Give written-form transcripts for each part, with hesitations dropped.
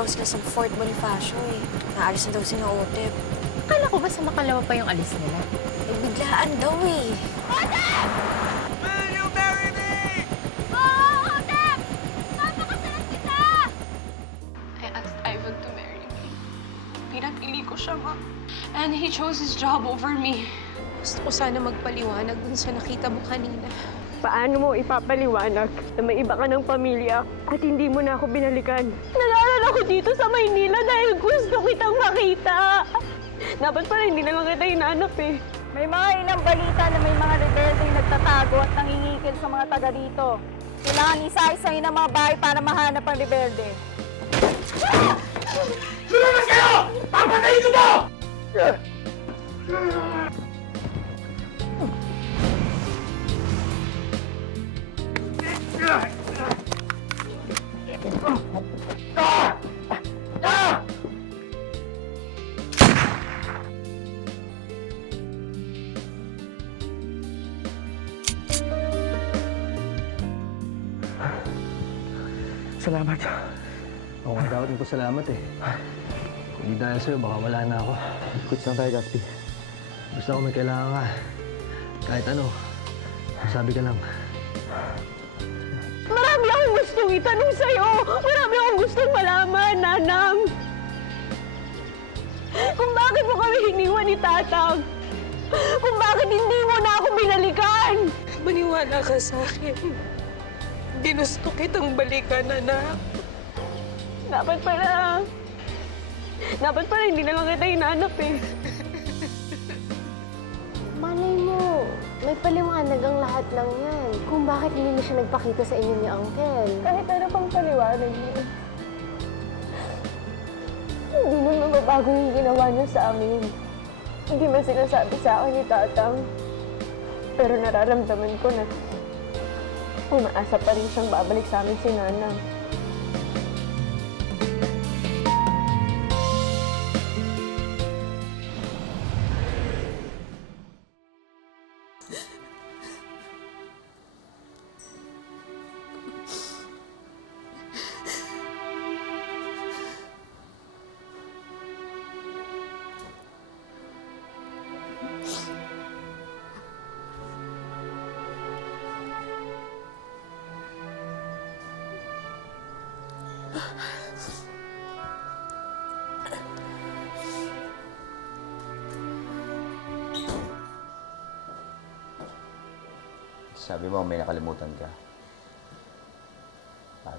raw sila sa Fort Bonifacio eh. Naalis na daw si Otep. Akala ko ba sa Makalawa pa yung alis nila? Eh, biglaan daw eh. Will you marry me? Oo, Otep! Papakasalan kita! I asked Ivan to marry me. Pinapili ko siya nga. And he chose his job over me. Gusto ko sana magpaliwanag dun sa nakita mo kanina. Paano mo ipapaliwanag na may iba ka ng pamilya at hindi mo na ako binalikan? Nag-aaral ako dito sa Maynila dahil gusto kitang makita. Dapat pala hindi na lang kita hinanap eh. May mga ilang balita na may mga rebeldeng nagtatago at nangingikil sa mga taga dito. Kailangan isa-isahin ang mga bahay para mahanap ang rebelde. Lumabas kayo! Papatayin ko to! Salamat. Oo nga dapat magpasalamat eh. Kung di dahil sa'yo, baka wala na ako. Quits lang tayo, Gatsby. Basta kung may kailangan ka, kahit ano, sabi ka lang. Marami akong gustong itanong sa'yo. Marami akong gustong malaman, Nanang. Kung bakit mo kami hiniwan ni Tatang. Kung bakit hindi mo na ako binalikan. Maniwala ka sa akin. Ginusto kitang balikan, anak. Dapat pala hindi na lang kita hinanap eh. Malay mo, may paliwanag ang lahat ng yan. Kung bakit hindi na siya nagpakita sa inyo ni Uncle. Kahit ano pang paliwanag niyo. Hindi na mababago yung ginawa niyo sa amin. Hindi man sinasabi sa akin ni Tatang. Pero nararamdaman ko na umaasa pa rin siyang babalik sa amin si Nanang. Sabi mo may nakalimutan ka.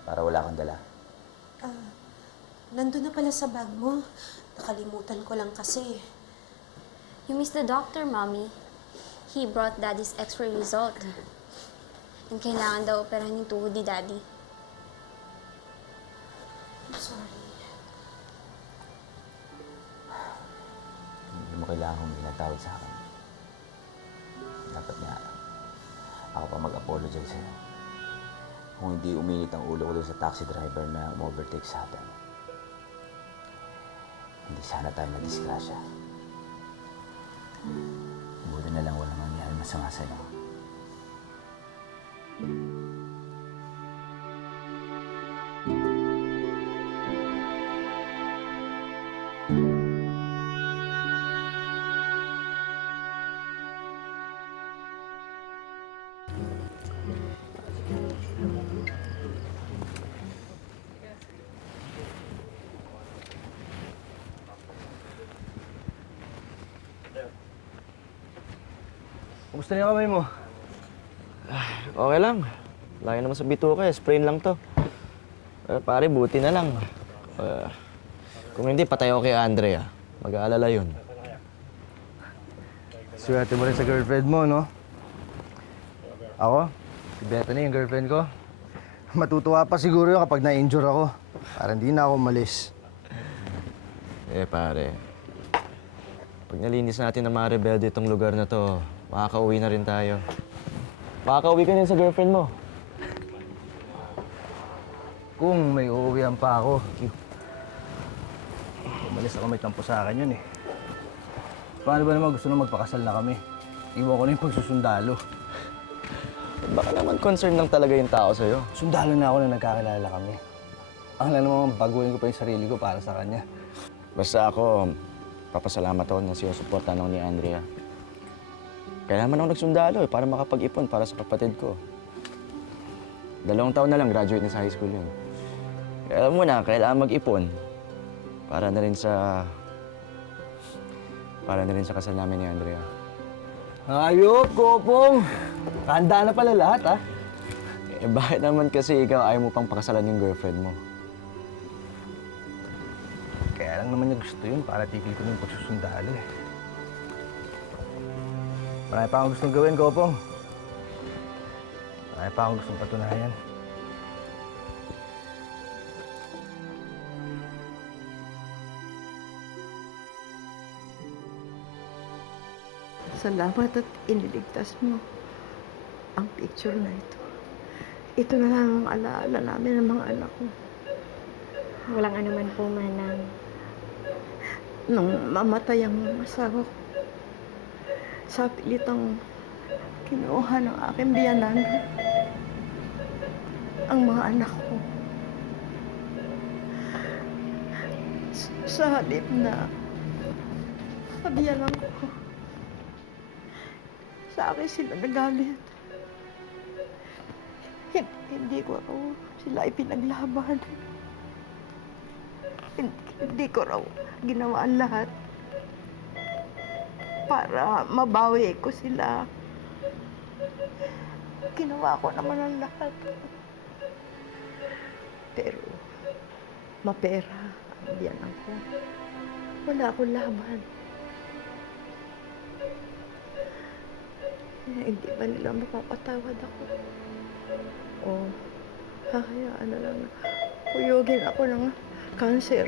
Para wala kang dala. Nandun na pala sa bag mo. Nakalimutan ko lang kasi. You missed the doctor, Mommy. He brought Daddy's X-ray result. And kailangan daw operahan yung tuhod ni Daddy. I'm sorry. Hindi mo kailangan kong ginatawad sa akin. Dapat nga, ako pa mag-apologize sa'yo. Kung hindi uminit ang ulo ko doon sa taxi driver na umovertake sa atin, hindi sana tayo na-disgrasya. Buti na lang walang mangyari masama sa'yo. Kumusta na yung kamay mo? Okay lang. Lagi naman sa bituka eh. Sprain lang to. Pero pare, buti na lang. Kung hindi, patay ako kay Andrea. Mag-aalala yun. Swerte mo rin sa girlfriend mo, no? Ako, si Bethany, yung girlfriend ko. Matutuwa pa siguro yun kapag na-injure ako. Para hindi na ako umalis. Eh, pare. Pag nalinis natin ang mga rebelde itong lugar na to, makakauwi na rin tayo. Makakauwi ka din sa girlfriend mo. Kung may uuwihan pa ako. Umalis ako, may tampo sa akin yun eh. Paano ba naman gusto na magpakasal na kami? Iwan ko na yung pagsusundalo. Baka naman concern lang talaga yung tao sa'yo. Sundalo na ako na nagkakilala kami. Ang alam naman, baguhin ko pa yung sarili ko para sa kanya. Basta ako, papasalamat ako na sinusuportahan ako ni Andrea. Kaya naman ako nagsundalo para makapag-ipon para sa kapatid ko. 2 taon na lang, graduate na sa high school yun. Kaya alam mo na, kailangan mag-ipon para na rin sa kasal namin ni Andrea. Ayop, Kopong! Handa na pala lahat, ha? Eh, bakit naman kasi ikaw ayaw mo pang pakasalan yung girlfriend mo? Kaya lang naman niya gusto yun para tigil ko yung pagsusundalo, eh. Marami pa akong gustong gawin, Kopong. Marami pa akong gustong patunayan. Salamat at iniligtas mo ang picture na ito. Ito na lang ang alaala namin ng mga anak ko. Walang anuman po, Manang. Nung mamatay ang asawa ko, sa pilitang kinuha ng aking biyanan ang mga anak ko. Sa halip na pabiyanan ko, sa akin sila nagalit. Hindi ko raw sila ipinaglaban. Hindi ko raw ginawa ang lahat para mabawi ko sila. Ginawa ko naman ang lahat. Pero mapera ang biyanan ko. Wala akong laban. Hindi ba nila mapapatawad ako? O hahayaan na lang kuyugin ako ng cancer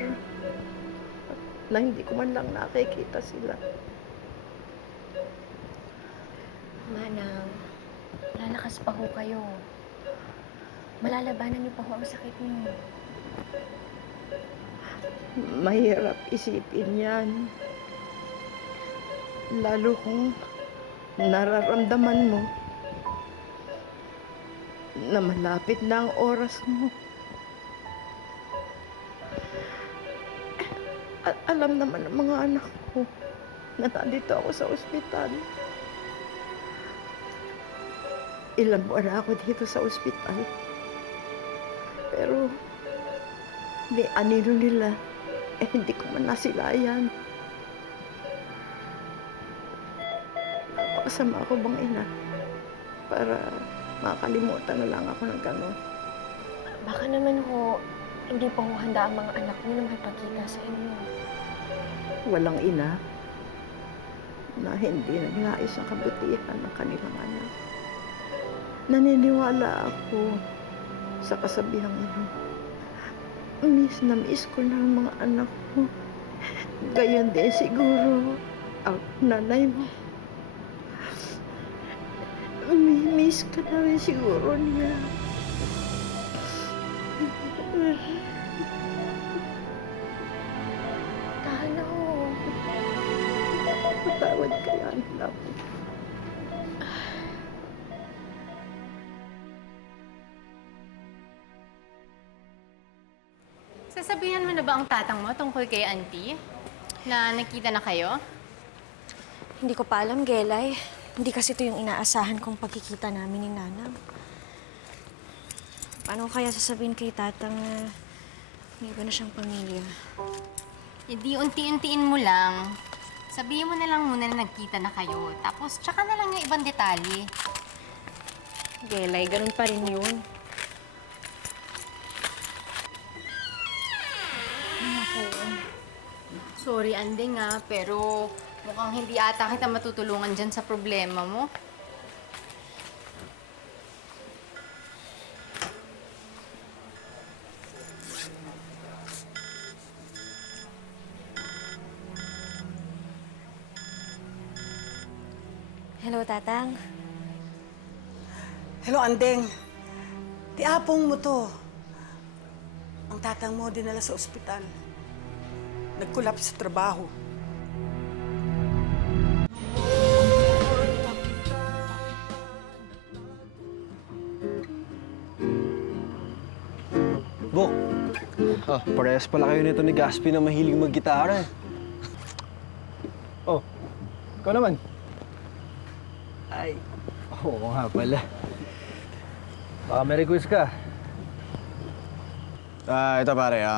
na hindi ko man lang nakikita sila. Manang, lalakas pa ho kayo. Malalabanan niyo pa ho ang sakit niyo. Mahirap isipin yan. Lalo kung nararamdaman mo na malapit na ang oras mo. At alam naman ng mga anak ko na nandito ako sa ospital. Ilang buwan na ako dito sa ospital. Pero di anino nila, hindi ko man nasilayan. Kasama ako bang ina para makakalimutan na lang ako ng gano'n. Baka naman ho, hindi pa ho handa ang mga anak niyo na makipagkita sa inyo. Walang ina na hindi nagnais ang kabutihan ng kanilang anak. Naniniwala ako sa kasabihang ino. Miss na miss ko na ang mga anak ko. Gayon din siguro ang nanay mo. Miss ka na rin siguro niya. Tahan na ho. Patawad kaya nila ako. Sasabihan mo na ba ang tatang mo tungkol kay Auntie? Na nakita na kayo? Hindi ko pa alam, Gelay. Hindi kasi ito yung inaasahan kong pagkikita namin ni Nanang. Paano kaya sasabihin kay Tatang na may iba na siyang pamilya? Hindi unti-untiin mo lang. Sabihin mo na lang muna na nagkita na kayo. Tapos, tsaka na lang yung ibang detalye. Gelay, ganun pa rin yun. Sorry, Anding pero mukhang hindi ata kita matutulungan dyan sa problema mo. Hello, Tatang. Hello, Andeng. Tiapong mo to. Ang tatang mo dinala sa ospital. Nag-collapse sa trabaho. Bok, Oh, parehas pala kayo nito ni Gaspi na mahilig mag-gitara eh. Oh, ikaw naman. Ay, oo nga pala. Baka may request ka. Ito pare,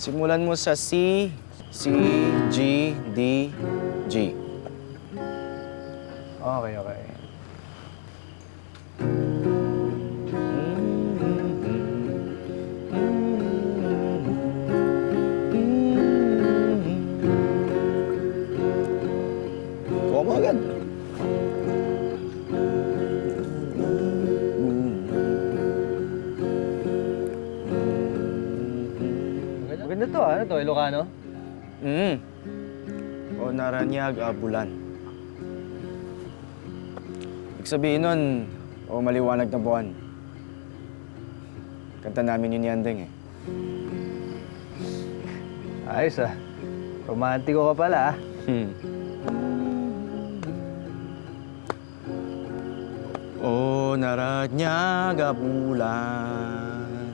simulan mo sa C, G, D, G. Okay, okay. Kuha mo agad. Maganda to, ano to, Ilocano? O Naranyag, Bulan. Ibig sabihin nun, o maliwanag na buwan. Kanta namin yun ni Andeng eh. Ayos ah. Romantiko ka pala ah. O Naranyag, Bulan,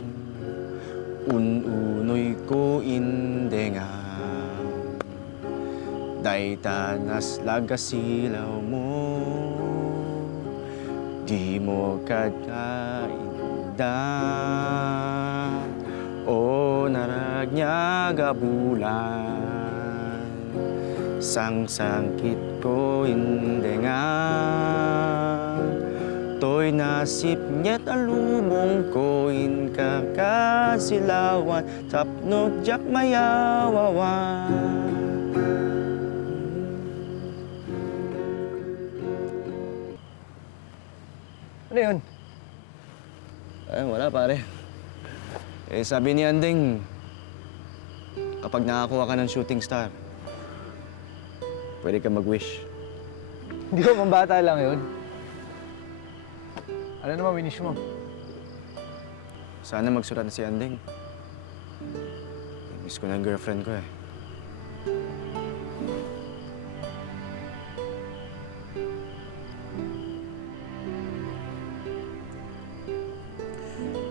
ununoy ko indenga. Daytanas lagasilaw mo, di mo kadkainda. O Naragnaga bulan, sang-sangkit ko indenga. To'y nasip niya't alubong ko in kakasilawan, tapno jak mayawawan. Ano yun? Wala pare. Sabi ni Andeng, kapag nakakuha ka ng shooting star, pwede ka mag-wish. Hindi ko pambata lang yun. Ano naman winish mo? Sana magsulat na si Andeng. Miss ko na ang girlfriend ko eh.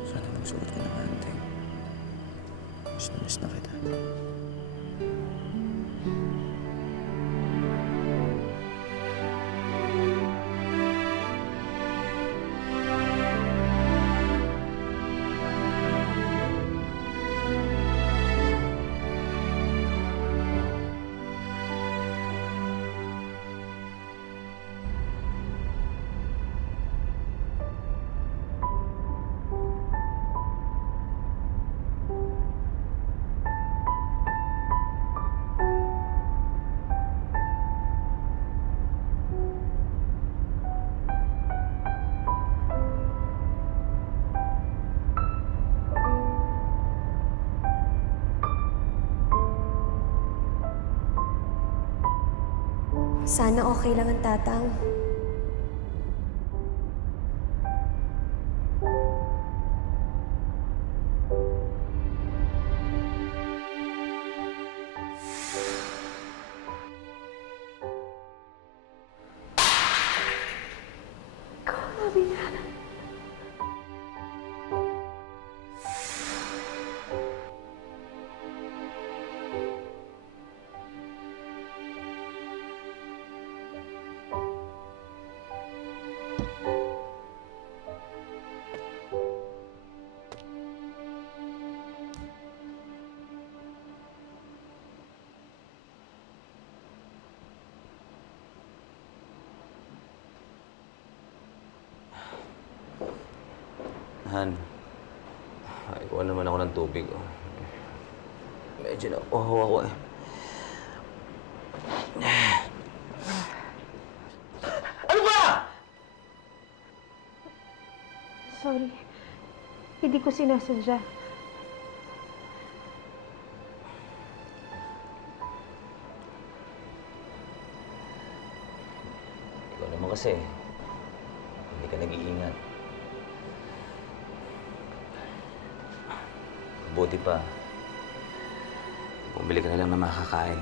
Sana magsulat ka na kay Andeng. Miss na kita. Sana okay lang ang tatang. Han, ay, kuha naman ako ng tubig. Oh. Medyo nauuhaw ako eh. Ano ba? Sorry. Hindi ko sinasadya. Ikaw naman kasi, hindi ka nag-iingat. Buti pa, bumili ka na lang ng makakain.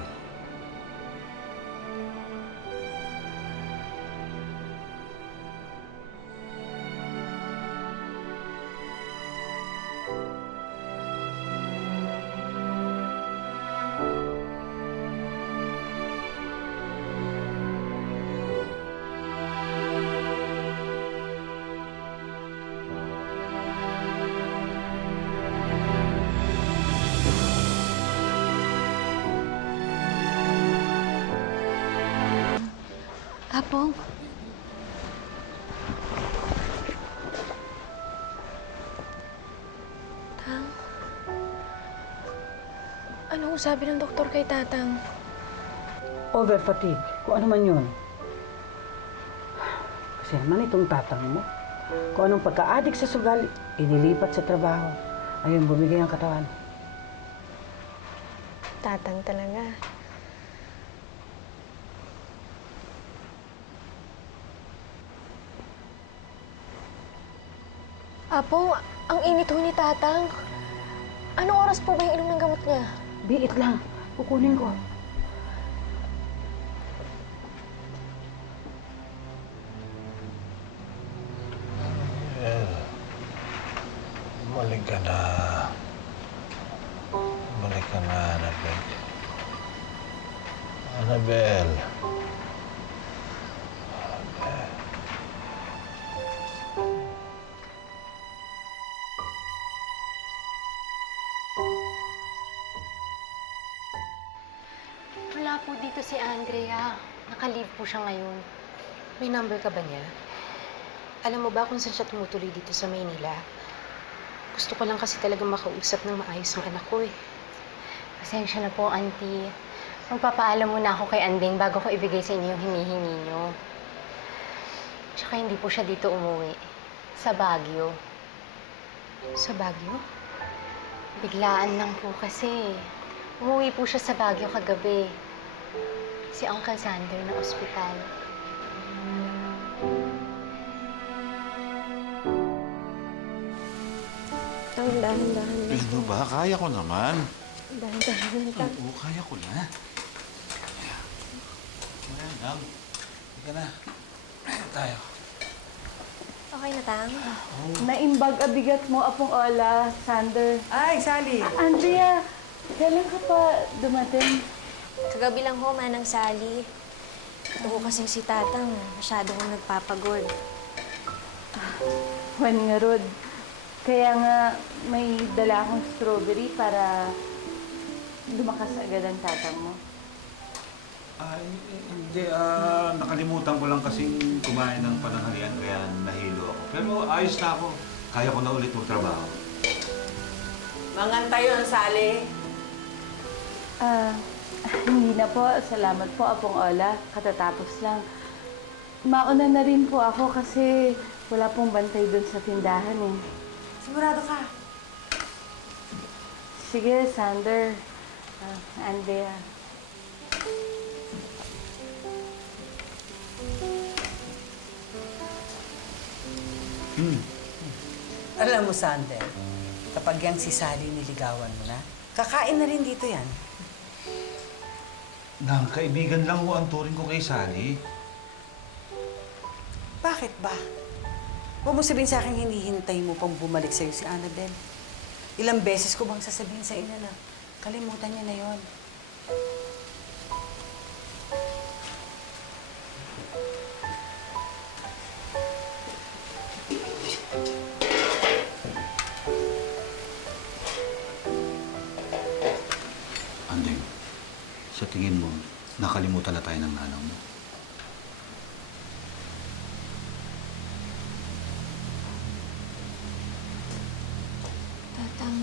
Apong? Tang? Anong sabi ng doktor kay Tatang? Over fatigue, kung ano man yun. Kasi naman itong tatang mo, kung anong pagka-addict sa sugal, inilipat sa trabaho. Ayun, bumigay ang katawan. Tatang talaga. Apong, ang init ho ni Tatang. Anong oras po ba yung inom ng gamot niya? Biit lang, kukunin ko. Bumalik ka na. Bumalik ka na, Annabelle. Annabelle. Wala po dito si Andrea. Naka-leave po siya ngayon. May number ka ba niya? Alam mo ba kung saan siya tumutuloy dito sa Maynila? Gusto ko lang kasi talagang makausap ng maayos ang anak ko eh. Pasensya na po, Auntie. Magpapaalam muna ako kay Anding bago ko ibigay sa inyo yung hinihingi niyo. Tsaka hindi po siya dito umuwi. Sa Baguio. Sa Baguio? Biglaan lang po kasi. Umuwi po siya sa Baguio kagabi. Si Uncle Sander na ospital. Tang, dahan-dahan. Ano ba? Kaya ko naman. Dahan-dahan, Tang. Oo, kaya ko na. Kaya lang. Sige na. Tayo. Okay na, Tang? Naimbag abigat mo, Apong Ola, Sander. Ay, Sally! Andrea, kailan ka pa dumating? Kagabi lang ho, Manang Sally. Ito ko kasing si Tatang, masyadong nagpapagod. Juan nga, Rod. Kaya nga may dala akong strawberry para lumakas agad ang tatang mo. Ay, hindi. Nakalimutan ko lang kasing kumain ng pananghalian kaya nahilo ako. Pero ayos na ako. Kaya ko na ulit magtrabaho. Mangantay yun, Sally. Hindi na po. Salamat po, Apong Ola. Katatapos lang. Mauna na rin po ako kasi wala pong bantay dun sa tindahan eh. Sigurado ka. Sige, Sander. Andrea. Alam mo, Sander, kapag yang si Sally niligawan mo na, kakain na rin dito yan. Nang kaibigan lang ho ang turing ko kay Sally. Bakit ba? Huwag mo sabihin sa akin hinihintay mo pang bumalik sa'yo si Annabelle. Ilang beses ko bang sasabihin sa ina na kalimutan niya na yon. Andeng, sa tingin mo, nakalimutan na tayo ng nanang mo? Tatang,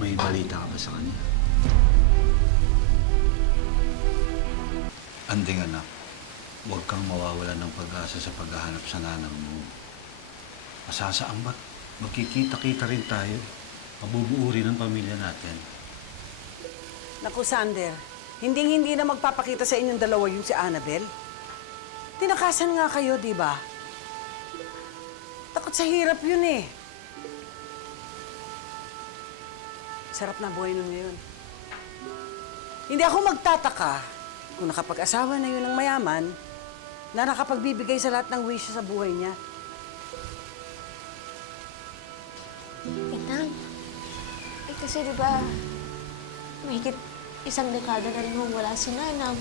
May balita ka ba sa kanya? Andeng anak, huwag kang mawawalan ng pag-asa sa paghahanap sa nanang mo. Masasaan ba't magkikita-kita rin tayo? Mabubuo rin ang pamilya natin. Naku, Sander, hindi na magpapakita sa inyong dalawa yung si Annabelle. Tinakasan nga kayo, di ba? Takot sa hirap yun eh. Sarap na buhay nun ngayon. Hindi ako magtataka kung nakapag-asawa na yun ng mayaman na nakapagbibigay sa lahat ng wish sa buhay niya. Tang. Eh kasi di ba, mahigit isang dekada na rin hong wala si Nanang.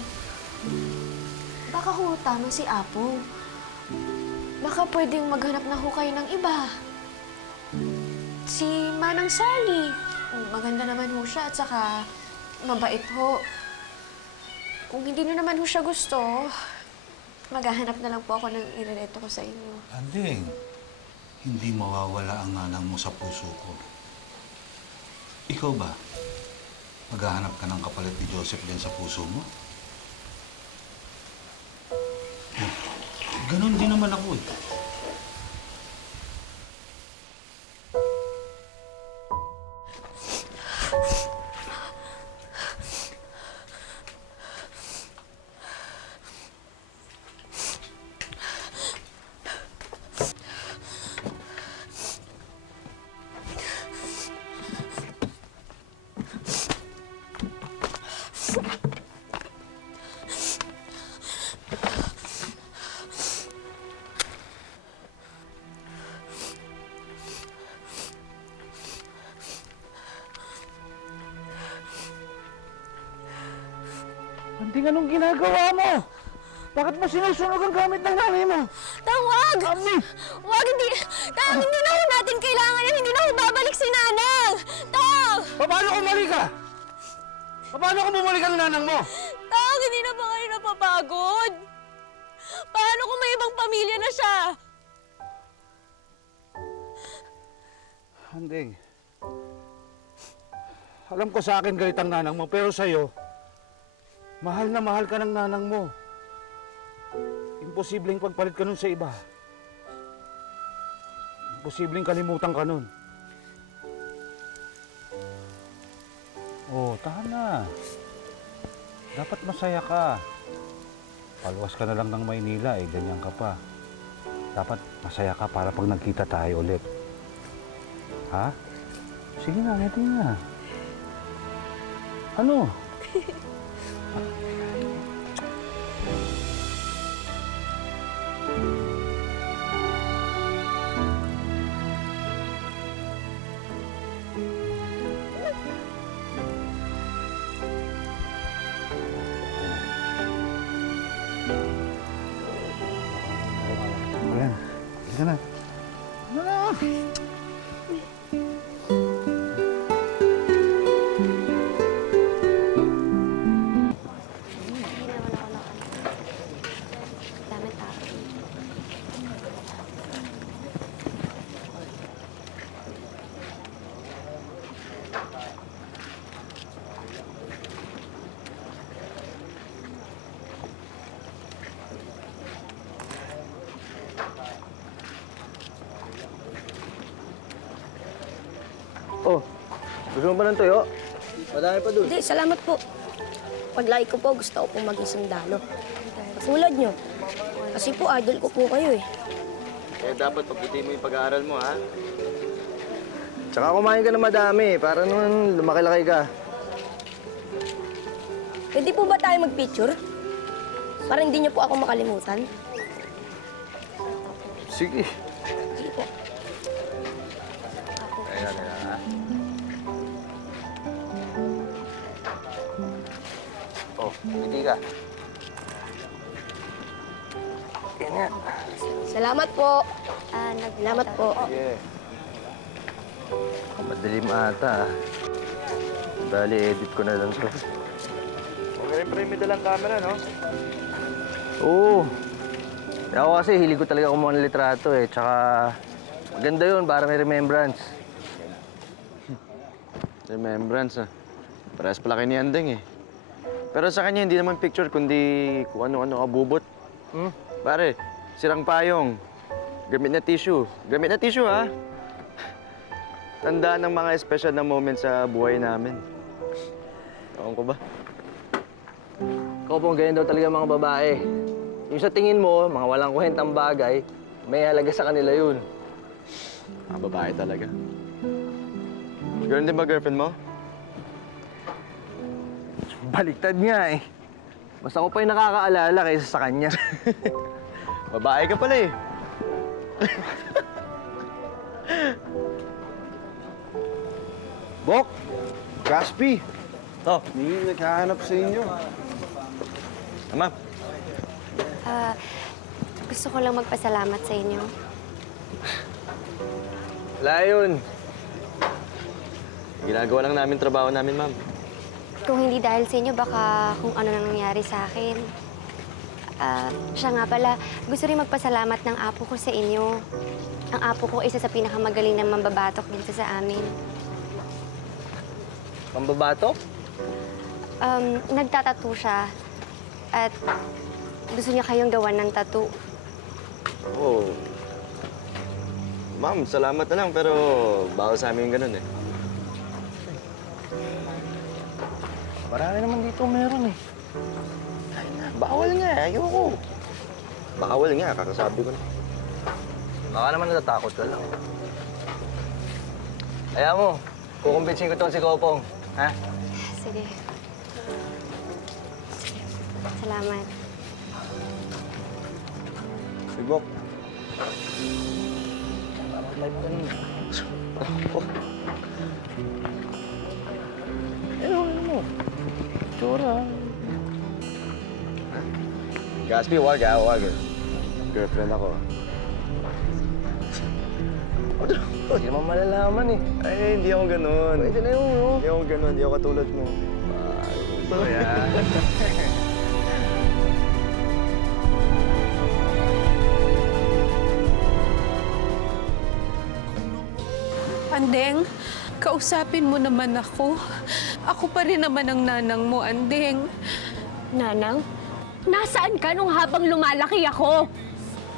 Baka ho tama si Apong. Baka pwedeng maghanap na ho kayo ng iba. Si Manang Sally. Maganda naman ho siya at saka mabait ho. Kung hindi nyo naman ho siya gusto, maghahanap na lang po ako ng irereto ko sa inyo. Anding, hindi mawawala ang nanang mo sa puso ko. Ikaw ba? Maghahanap ka ng kapalit ni Joseph din sa puso mo? Oh, ganon din naman ako eh. Anding, anong ginagawa mo? Bakit mo sinusunog ang gamit ng nanay mo? Tawag! Ami! Wag, hindi! Tang, hindi na ho natin kailangan yan. Hindi na ho babalik si Nanang! Tang! Paano kung mali ka? Paano kung bumalik ang nanang mo? Tang, hindi na ba kayo napapagod? Paano kung may ibang pamilya na siya? Anding, alam ko sa akin galit ang nanang mo, pero sa'yo, mahal na mahal ka ng nanang mo. Imposibleng pagpalit ka nun sa iba. Imposibleng kalimutan ka nun. Oh, tahan na. Dapat masaya ka. Paluwas ka na lang ng Maynila, ganyan ka pa. Dapat masaya ka para pag nagkita tayo ulit. Ha? Sige na, ngiti na. Ano? Ayan, sige na. Ano na? Dami tao. Oh, gusto mo ba ng tuyo? Madami pa dun. Hindi, salamat po. Paglaki ko po, gusto ko po maging sundalo. Tulad nyo. Kasi po, idol ko po kayo eh. Kaya dapat pagputi mo yung pag-aaral mo, ha? Tsaka kumain ka na madami, para naman lumaki-laki ka. Pwede po ba tayo mag-picture? Para hindi nyo po ako makalimutan. Sige. Sige po. Kaya na, ha? Oh, hindi ka. Yan nga. Salamat po. Salamat po. Yeah. Madalim ata, ah. Dali, edit ko na lang to. Okay rin pala yung may dalang camera, no? Oo. Ako kasi, hilig ko talaga kumuha ng litrato, eh. Tsaka, maganda yun, para may remembrance. Remembrance, ah. Parehas pala kayo ni Andeng, eh. Pero sa kanya, hindi naman picture, kundi kung ano-ano kabubot. Pare, sirang payong. Gamit na tissue. Gamit na tissue, ha? Tandaan ng mga special na moments sa buhay namin. Ewan ko ba? Ikaw po, ganyan daw talaga mga babae. Yung sa tingin mo, mga walang kwentang bagay, may halaga sa kanila yun. Mga babae talaga. Ganun din ba girlfriend mo? Baliktad nga eh. Mas ako pa yung nakakaalala kaysa sa kanya. Babae ka pala eh. Bok! Gaspi! Oh, May naghahanap sa inyo. Ma'am. Gusto ko lang magpasalamat sa inyo. Wala yun. Ginagawa lang namin trabaho namin, ma'am. kung hindi dahil sa inyo, baka kung ano nang nangyari sa akin. Siya nga pala, gusto rin magpasalamat ng apo ko sa inyo. Ang apo ko isa sa pinakamagaling na mambabatok dito sa amin. Mambabatok? Nagtatattoo siya at gusto niya kayong gawan ng tattoo. Oo. Ma'am, salamat na lang, pero bawal sa amin yung ganun eh. Marami naman dito meron eh. Bawal nga, ayoko. Bawal nga, kakasabi ko na. Baka naman natatakot ka lang. Kaya mo, kukumbinsin ko tong si Kopong. Ha? Sige. Salamat. Sibok. Live ka nun. Ano mo? Tsura. Gaspi, wag. Girlfriend ako. Hindi naman malalaman eh. Ay, hindi ako ganun. Pwede na yun, no? Hindi ako ganun, hindi ako katulad mo. Andeng, kausapin mo naman ako. Ako pa rin naman ang nanang mo, Andeng. Nanang, nasaan ka nung habang lumalaki ako?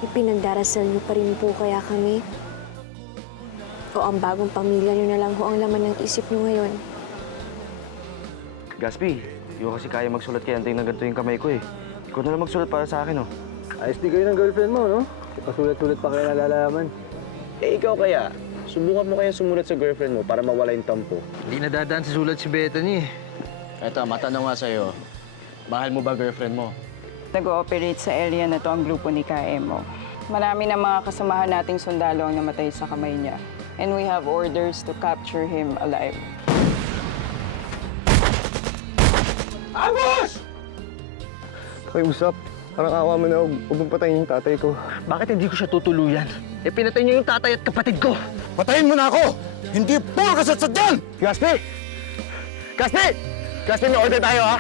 Ipinagdarasal niyo pa rin po kaya kami? O ang bagong pamilya niyo na lang ho ang laman ng isip niyo ngayon? Gaspi, hindi ko kasi kaya magsulat kay Anteng na ganito yung kamay ko eh. Ikaw na lang magsulat para sa akin, oh. Ayos di kayo ng girlfriend mo, no? Pasulat-sulat pa kayo nalalaman. Eh, ikaw kaya? Subukan mo kaya sumulat sa girlfriend mo para mawala yung tampo. Hindi nadadaan sa sulat si Bethany eh. Eto, matanong nga sa'yo. Mahal mo ba girlfriend mo? Nag-ooperate sa area na to ang grupo ni Kaemo. Marami na mga kasamahan nating sundalo ang namatay sa kamay niya. And we have orders to capture him alive. Ambos! Pakiusap. Parang awa mo na huwag mong patayin yung tatay ko. Bakit hindi ko siya tutuluyan? Eh, pinatay niyo yung tatay at kapatid ko! Patayin mo na ako! Hindi po kasatsat dyan! Gaspi! Gaspi! Gaspi, may order tayo, ha?